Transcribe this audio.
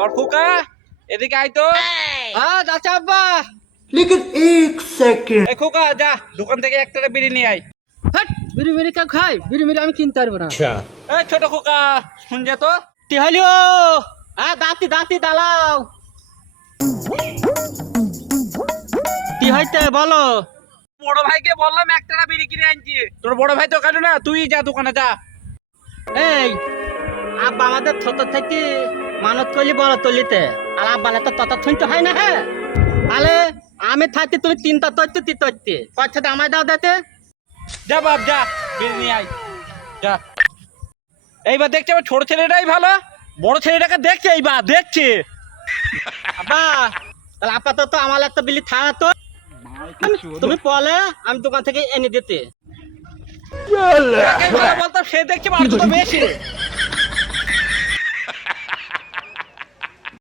और फूका এদিকে আয় তো। হ্যাঁ যাচ্ছে আব্বা। लेकिन एक सेकंड। এই খোকা যা দোকান থেকে একটা বিড়ি নিয়ে আয়। হ্যাট, বিড়ি মিড়ি কেউ খাই? বিড়ি মিড়ি আমি কিনতে পারবো না। এই ছোট খোকা শুন যা তো। কি হলো? হ্যাঁ দাঁতি দাঁতি দাঁড়াও। কি হইতে বলো? বড় ভাইকে বললাম একটা বিড়ি কিনে আনছি, তোর বড় ভাই তো কাটে না, তুই যা দোকানে যা। এই আব্বা আমাদের ছোট থেকে মানত করলি বড় তলিতে, আর আব্বালে তো তত শুনতে হয় না। হ্যাঁ তাহলে আমি থাকতে তুমি তিনটা তৈতে তি তৈতে কচ্ছে আমায় দাও দিতে। যা বাপ যা বিড়ি নিয়ে আয় যা। এইবার দেখছি আমার ছোট ছেলেটাই ভালো, বড় ছেলেটাকে দেখছে, এইবার দেখছে। আব্বা তাহলে আপাতত আমার একটা বিলি থাকা তো, তুমি পলে আমি দোকান থেকে এনে দিতে। যাকে ভালো বলতাম সে দেখছে মার তো বেশি।